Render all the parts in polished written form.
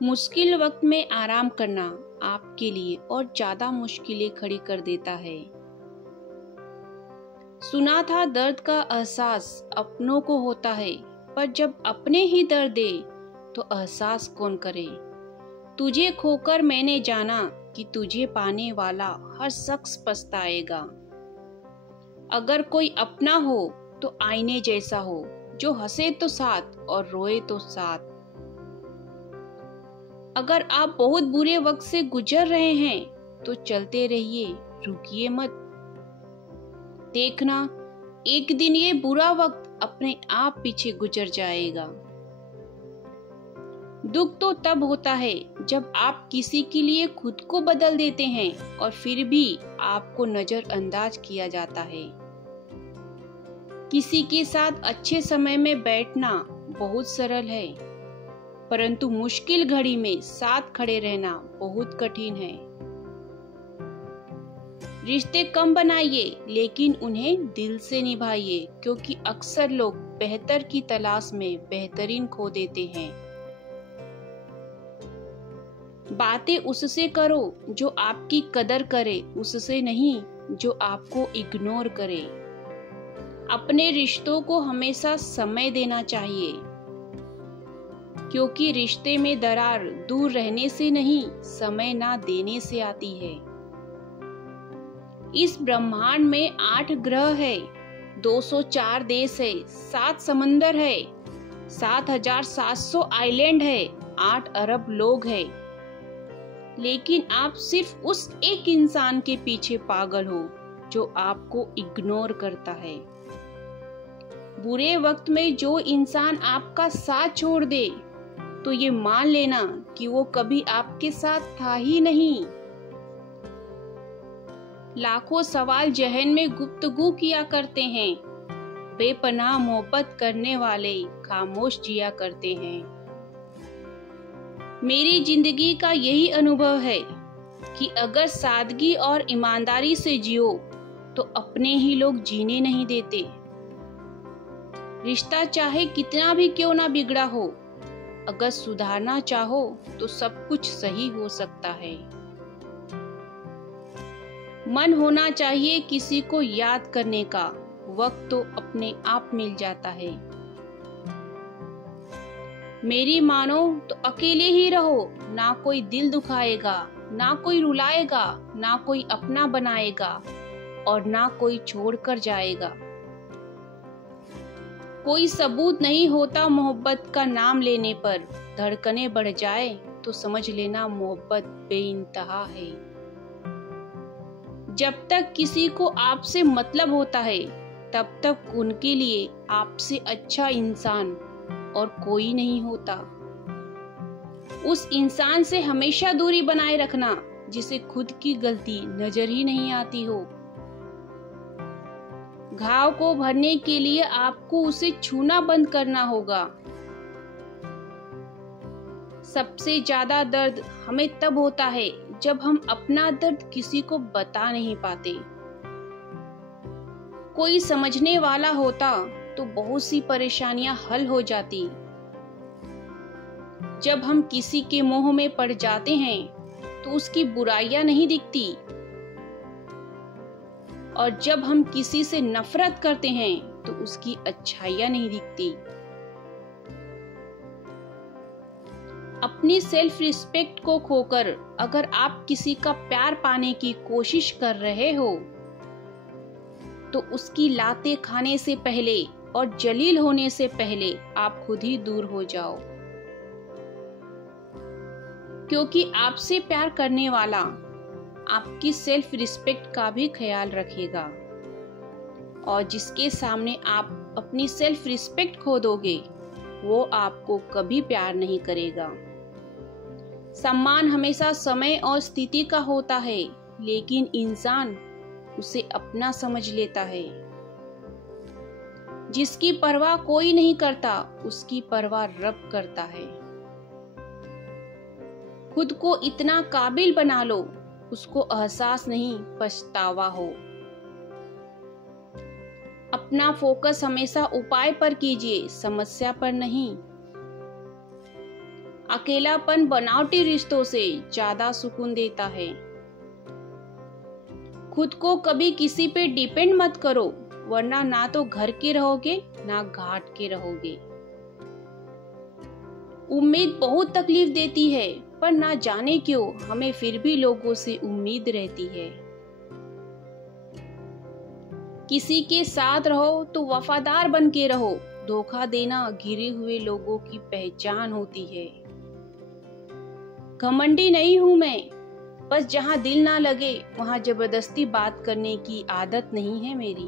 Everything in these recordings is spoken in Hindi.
मुश्किल वक्त में आराम करना आपके लिए और ज्यादा मुश्किलें खड़ी कर देता है। सुना था दर्द का एहसास अपनों को होता है, पर जब अपने ही दर्द दे तो एहसास कौन करे। तुझे खोकर मैंने जाना कि तुझे पाने वाला हर शख्स पछताएगा। अगर कोई अपना हो तो आईने जैसा हो, जो हंसे तो साथ और रोए तो साथ। अगर आप बहुत बुरे वक्त से गुजर रहे हैं तो चलते रहिए, रुकिए मत। देखना एक दिन ये बुरा वक्त अपने आप पीछे गुजर जाएगा। दुख तो तब होता है जब आप किसी के लिए खुद को बदल देते हैं और फिर भी आपको नजरअंदाज किया जाता है। किसी के साथ अच्छे समय में बैठना बहुत सरल है, परंतु मुश्किल घड़ी में साथ खड़े रहना बहुत कठिन है। रिश्ते कम बनाइए लेकिन उन्हें दिल से निभाइए, क्योंकि अक्सर लोग बेहतर की तलाश में बेहतरीन खो देते हैं। बातें उससे करो जो आपकी कदर करे, उससे नहीं जो आपको इग्नोर करे। अपने रिश्तों को हमेशा समय देना चाहिए, क्योंकि रिश्ते में दरार दूर रहने से नहीं, समय ना देने से आती है। इस ब्रह्मांड में 8 ग्रह है, 204 देश है, 7 समंदर है, 7,700 आइलैंड है, 8 अरब लोग हैं। लेकिन आप सिर्फ उस एक इंसान के पीछे पागल हो जो आपको इग्नोर करता है। बुरे वक्त में जो इंसान आपका साथ छोड़ दे तो ये मान लेना कि वो कभी आपके साथ था ही नहीं। लाखों सवाल जहन में गुफ्तगू किया करते हैं, बेपनाह मोहब्बत करने वाले खामोश जिया करते हैं। मेरी जिंदगी का यही अनुभव है कि अगर सादगी और ईमानदारी से जियो तो अपने ही लोग जीने नहीं देते। रिश्ता चाहे कितना भी क्यों ना बिगड़ा हो, अगर सुधारना चाहो तो सब कुछ सही हो सकता है। मन होना चाहिए किसी को याद करने का, वक्त तो अपने आप मिल जाता है। मेरी मानो तो अकेले ही रहो, ना कोई दिल दुखाएगा, ना कोई रुलाएगा, ना कोई अपना बनाएगा और ना कोई छोड़कर जाएगा। कोई सबूत नहीं होता मोहब्बत का नाम लेने पर, धड़कनें बढ़ जाए तो समझ लेना मोहब्बत बेइंतहा है। जब तक किसी को आपसे मतलब होता है तब तक उनके लिए आपसे अच्छा इंसान और कोई नहीं होता। उस इंसान से हमेशा दूरी बनाए रखना जिसे खुद की गलती नजर ही नहीं आती हो। घाव को भरने के लिए आपको उसे छूना बंद करना होगा। सबसे ज्यादा दर्द हमें तब होता है जब हम अपना दर्द किसी को बता नहीं पाते। कोई समझने वाला होता तो बहुत सी परेशानियां हल हो जाती। जब हम किसी के मोह में पड़ जाते हैं तो उसकी बुराइयां नहीं दिखती, और जब हम किसी से नफरत करते हैं तो उसकी अच्छाइयां नहीं दिखती। अपनी सेल्फ रिस्पेक्ट को खोकर अगर आप किसी का प्यार पाने की कोशिश कर रहे हो तो उसकी लातें खाने से पहले और जलील होने से पहले आप खुद ही दूर हो जाओ, क्योंकि आपसे प्यार करने वाला आपकी सेल्फ रिस्पेक्ट का भी ख्याल रखेगा, और जिसके सामने आप अपनी सेल्फ रिस्पेक्ट खो दोगे वो आपको कभी प्यार नहीं करेगा। सम्मान हमेशा समय और स्थिति का होता है, लेकिन इंसान उसे अपना समझ लेता है। जिसकी परवाह कोई नहीं करता उसकी परवाह रब करता है। खुद को इतना काबिल बना लो उसको एहसास नहीं पछतावा हो। अपना फोकस हमेशा उपाय पर कीजिए, समस्या पर नहीं। अकेलापन बनावटी रिश्तों से ज्यादा सुकून देता है। खुद को कभी किसी पे डिपेंड मत करो, वरना ना तो घर के रहोगे ना घाट के रहोगे। उम्मीद बहुत तकलीफ देती है, पर ना जाने क्यों हमें फिर भी लोगों से उम्मीद रहती है। किसी के साथ रहो तो वफादार बन के रहो, धोखा देना गिरे हुए लोगों की पहचान होती है। घमंडी नहीं हूं मैं, बस जहां दिल ना लगे वहां जबरदस्ती बात करने की आदत नहीं है मेरी।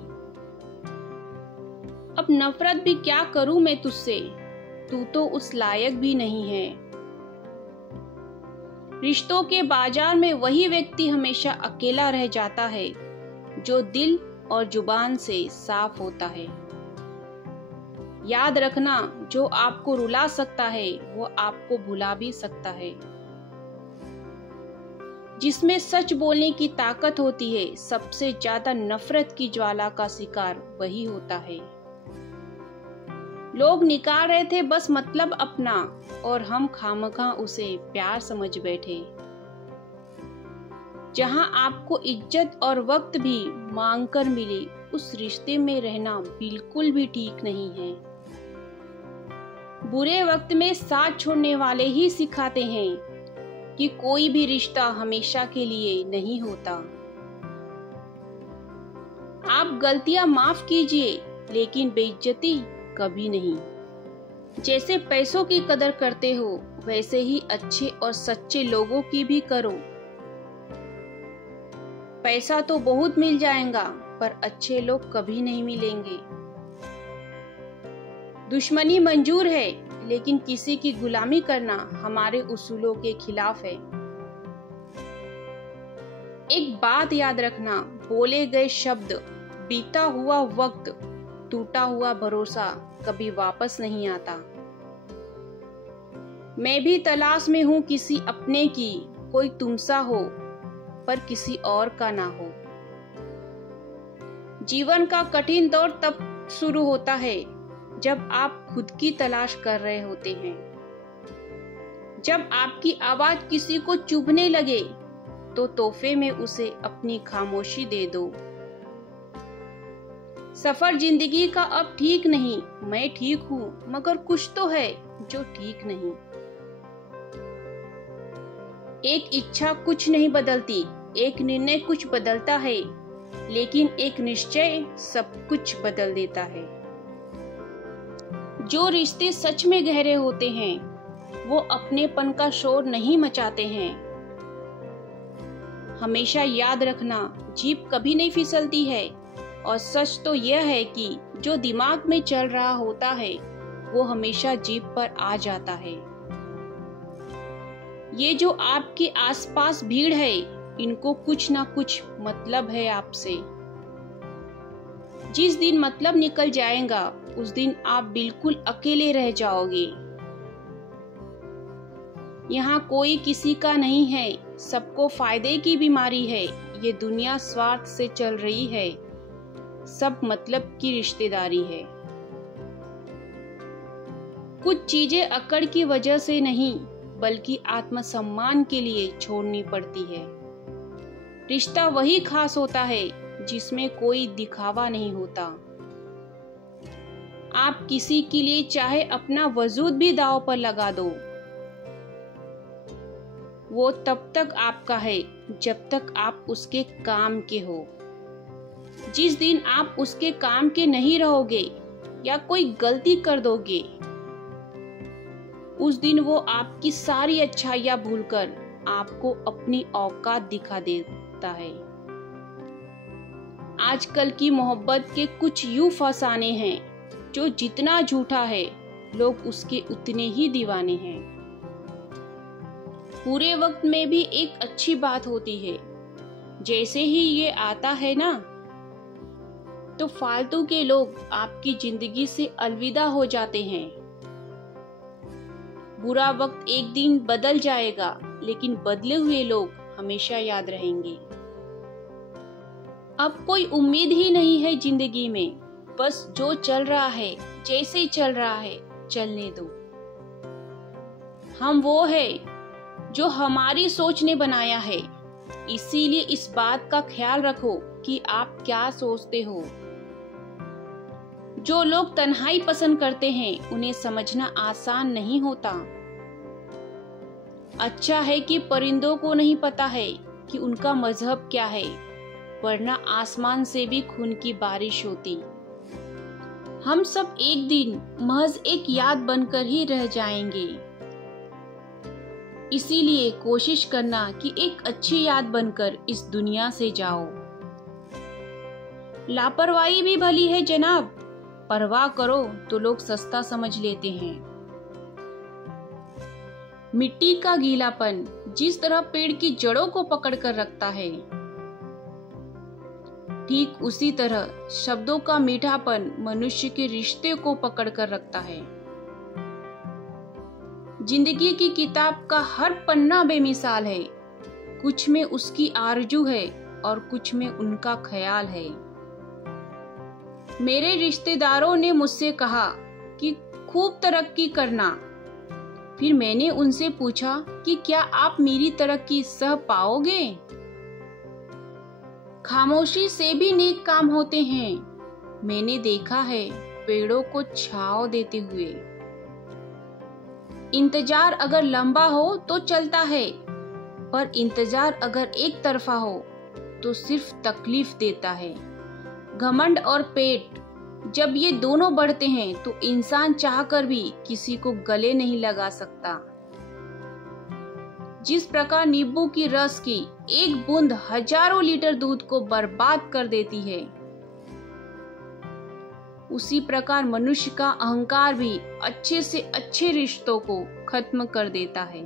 अब नफरत भी क्या करूं मैं तुझसे, तू तो उस लायक भी नहीं है। रिश्तों के बाजार में वही व्यक्ति हमेशा अकेला रह जाता है जो दिल और जुबान से साफ होता है। याद रखना, जो आपको रुला सकता है वो आपको भुला भी सकता है। जिसमें सच बोलने की ताकत होती है, सबसे ज्यादा नफरत की ज्वाला का शिकार वही होता है। लोग निकाल रहे थे बस मतलब अपना, और हम खामखा उसे प्यार समझ बैठे। जहां आपको इज्जत और वक्त भी मांग कर मिले, उस रिश्ते में रहना बिल्कुल भी ठीक नहीं है। बुरे वक्त में साथ छोड़ने वाले ही सिखाते हैं कि कोई भी रिश्ता हमेशा के लिए नहीं होता। आप गलतियां माफ कीजिए, लेकिन बेइज्जती कभी नहीं। जैसे पैसों की कदर करते हो, वैसे ही अच्छे और सच्चे लोगों की भी करो। पैसा तो बहुत मिल जाएगा, पर अच्छे लोग कभी नहीं मिलेंगे। दुश्मनी मंजूर है, लेकिन किसी की गुलामी करना हमारे उसूलों के खिलाफ है। एक बात याद रखना, बोले गए शब्द, बीता हुआ वक्त, टूटा हुआ भरोसा कभी वापस नहीं आता। मैं भी तलाश में हूँ किसी अपने की, कोई तुमसा हो पर किसी और का ना हो। जीवन का कठिन दौर तब शुरू होता है जब आप खुद की तलाश कर रहे होते हैं। जब आपकी आवाज किसी को चुभने लगे, तो तोहफे में उसे अपनी खामोशी दे दो। सफर जिंदगी का अब ठीक नहीं, मैं ठीक हूँ, मगर कुछ तो है जो ठीक नहीं। एक इच्छा कुछ नहीं बदलती, एक निर्णय कुछ बदलता है, लेकिन एक निश्चय सब कुछ बदल देता है। जो रिश्ते सच में गहरे होते हैं, वो अपनेपन का शोर नहीं मचाते हैं। हमेशा याद रखना, जीभ कभी नहीं फिसलती है, और सच तो यह है कि जो दिमाग में चल रहा होता है, वो हमेशा जीभ पर आ जाता है। ये जो आपके आसपास भीड़ है, इनको कुछ ना कुछ मतलब है आपसे। जिस दिन मतलब निकल जाएगा, उस दिन आप बिल्कुल अकेले रह जाओगे। यहाँ कोई किसी का नहीं है, सबको फायदे की बीमारी है। ये दुनिया स्वार्थ से चल रही है, सब मतलब की रिश्तेदारी है। कुछ चीजें अकड़ की वजह से नहीं, बल्कि आत्मसम्मान के लिए छोड़नी पड़ती है। रिश्ता वही खास होता है जिसमें कोई दिखावा नहीं होता। आप किसी के लिए चाहे अपना वजूद भी दांव पर लगा दो, वो तब तक आपका है जब तक आप उसके काम के हो। जिस दिन आप उसके काम के नहीं रहोगे या कोई गलती कर दोगे, उस दिन वो आपकी सारी अच्छाइयां भूलकर आपको अपनी औकात दिखा देता है। आजकल की मोहब्बत के कुछ यूं फसाने हैं, जो जितना झूठा है, लोग उसके उतने ही दीवाने हैं। पूरे वक्त में भी एक अच्छी बात होती है, जैसे ही ये आता है ना, तो फालतू के लोग आपकी जिंदगी से अलविदा हो जाते हैं। बुरा वक्त एक दिन बदल जाएगा, लेकिन बदले हुए लोग हमेशा याद रहेंगे। अब कोई उम्मीद ही नहीं है जिंदगी में, बस जो चल रहा है, जैसे चल रहा है, चलने दो। हम वो है जो हमारी सोच ने बनाया है। इसीलिए इस बात का ख्याल रखो कि आप क्या सोचते हो। जो लोग तन्हाई पसंद करते हैं उन्हें समझना आसान नहीं होता। अच्छा है कि परिंदों को नहीं पता है कि उनका मजहब क्या है, वरना आसमान से भी खून की बारिश होती। हम सब एक दिन महज एक याद बनकर ही रह जाएंगे। इसीलिए कोशिश करना कि एक अच्छी याद बनकर इस दुनिया से जाओ। लापरवाही भी भली है जनाब, परवाह करो तो लोग सस्ता समझ लेते हैं। मिट्टी का गीलापन जिस तरह पेड़ की जड़ों को पकड़ कर रखता है, ठीक उसी तरह शब्दों का मीठापन मनुष्य के रिश्ते को पकड़ कर रखता है। जिंदगी की किताब का हर पन्ना बेमिसाल है। कुछ में उसकी आरजू है और कुछ में उनका ख्याल है। मेरे रिश्तेदारों ने मुझसे कहा कि खूब तरक्की करना। फिर मैंने उनसे पूछा कि क्या आप मेरी तरक्की सह पाओगे? खामोशी से भी नेक काम होते हैं। मैंने देखा है पेड़ों को छांव देते हुए। इंतजार अगर लंबा हो तो चलता है, पर इंतजार अगर एक तरफा हो तो सिर्फ तकलीफ देता है। घमंड और पेट जब ये दोनों बढ़ते हैं तो इंसान चाहकर भी किसी को गले नहीं लगा सकता। जिस प्रकार नींबू की रस की एक बूंद हजारों लीटर दूध को बर्बाद कर देती है, उसी प्रकार मनुष्य का अहंकार भी अच्छे से अच्छे रिश्तों को खत्म कर देता है।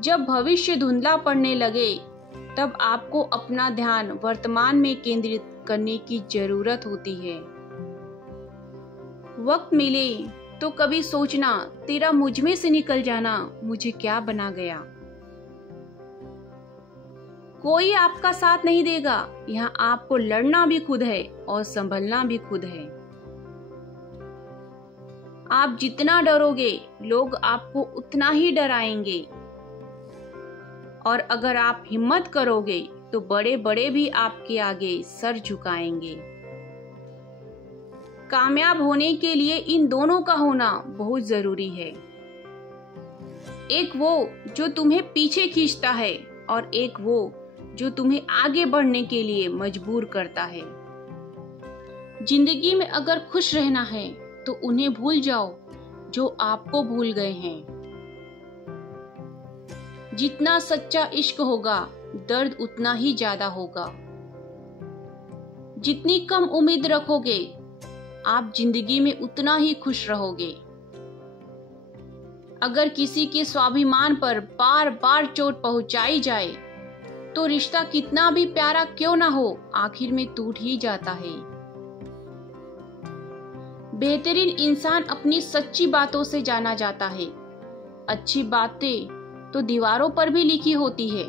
जब भविष्य धुंधला पड़ने लगे तब आपको अपना ध्यान वर्तमान में केंद्रित करने की जरूरत होती है। वक्त मिले तो कभी सोचना तेरा मुझ में से निकल जाना मुझे क्या बना गया। कोई आपका साथ नहीं देगा। यहाँ आपको लड़ना भी खुद है और संभलना भी खुद है। आप जितना डरोगे लोग आपको उतना ही डराएंगे, और अगर आप हिम्मत करोगे तो बड़े बड़े भी आपके आगे सर झुकाएंगे। कामयाब होने के लिए इन दोनों का होना बहुत जरूरी है। एक वो जो तुम्हें पीछे खींचता है और एक वो जो तुम्हें आगे बढ़ने के लिए मजबूर करता है। जिंदगी में अगर खुश रहना है तो उन्हें भूल जाओ जो आपको भूल गए हैं। जितना सच्चा इश्क होगा दर्द उतना ही ज्यादा होगा। जितनी कम उम्मीद रखोगे आप जिंदगी में उतना ही खुश रहोगे। अगर किसी के स्वाभिमान पर बार बार चोट पहुंचाई जाए तो रिश्ता कितना भी प्यारा क्यों ना हो आखिर में टूट ही जाता है। बेहतरीन इंसान अपनी सच्ची बातों से जाना जाता है। अच्छी बातें तो दीवारों पर भी लिखी होती है।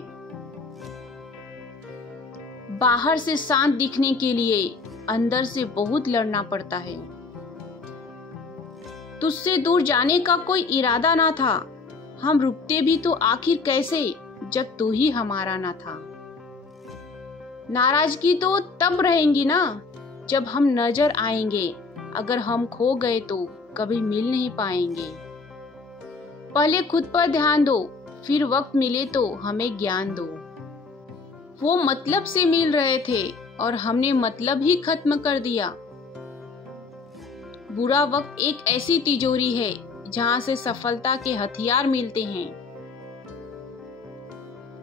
बाहर से शांत दिखने के लिए अंदर से बहुत लड़ना पड़ता है। तुझसे दूर जाने का कोई इरादा ना था। हम रुकते भी तो आखिर कैसे जब तू ही हमारा ना था। नाराजगी तो तब रहेंगी ना जब हम नजर आएंगे। अगर हम खो गए तो कभी मिल नहीं पाएंगे। पहले खुद पर ध्यान दो, फिर वक्त मिले तो हमें ज्ञान दो। वो मतलब से मिल रहे थे और हमने मतलब ही खत्म कर दिया। बुरा वक्त एक ऐसी तिजोरी है जहां से सफलता के हथियार मिलते हैं।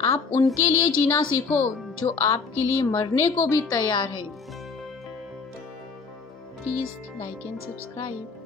आप उनके लिए जीना सीखो जो आपके लिए मरने को भी तैयार है। Please like and subscribe.